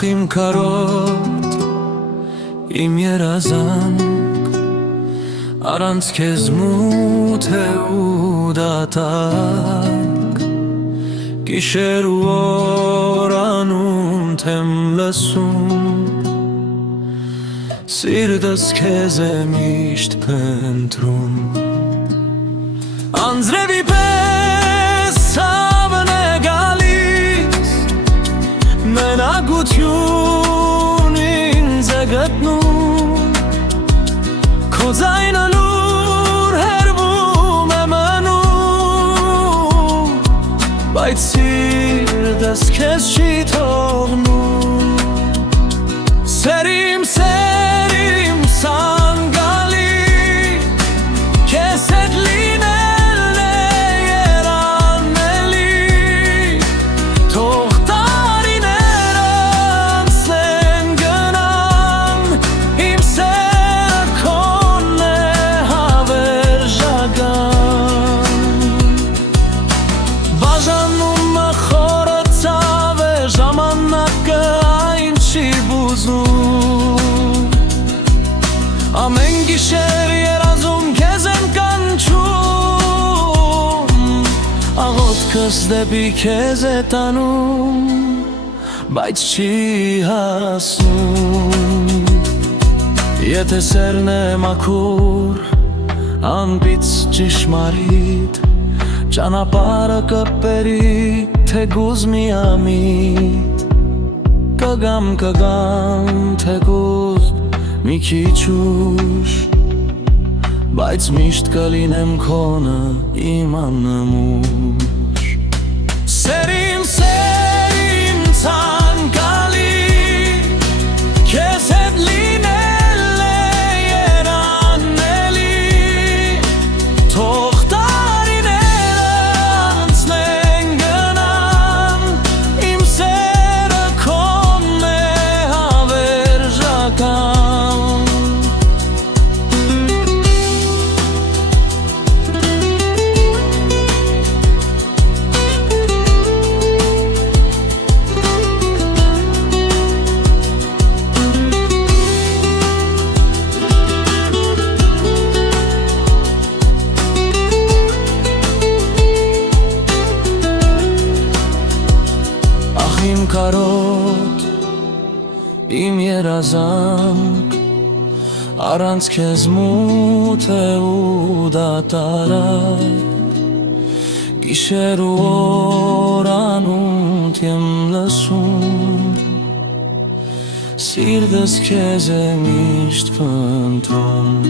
Ախ իմ կարոտ, իմ երազանք, առանց քեզ մութ է ու դատարկ, գիշեր ու օր անունդ եմ լսում, սիրտս քեզ է միշտ փնտրում։ Անձրևի պես ցավն է գալիս, մենակություն ինձ է գտնում, քո ձայնը լուր հեռվում է մնում, բայց սիրտս քեզ չի թողնում։ Սեր իմ սանգալի, քեզ հետ լինելն է երանելի, թող տարիները անցնեն գնան, իմ սերը քոնն է հավերժական։ Բաժանումը խորը ցավ է, ժամանակը այն չի բուզում, ամեն գիշեր երազում քեզ եմ կանչում, աղոթքս դեպի քեզ է տանում, բայց չի հասնում։ Եթե սերն է մաքուր, անպից ճշմարիտ, ճանապարհը կպերի թեկուզ միամիտ, կգամ թեկուզ մի քիչ ուշ, բայց միշտ կլինեմ քոնը իմ աննմուշ։ Սեր իմ ցանկալի, քեզ հետ լինելն է երանելի, թող տարիները անցնեն գնան, իմ սերը քոնն է հավերժական։ Իմ կարոտ, իմ երազանք, առանց քեզ մութ է ու դատարկ, գիշեր ու օր անունդ եմ լսում, սիրտս քեզ է միշտ փնտրում։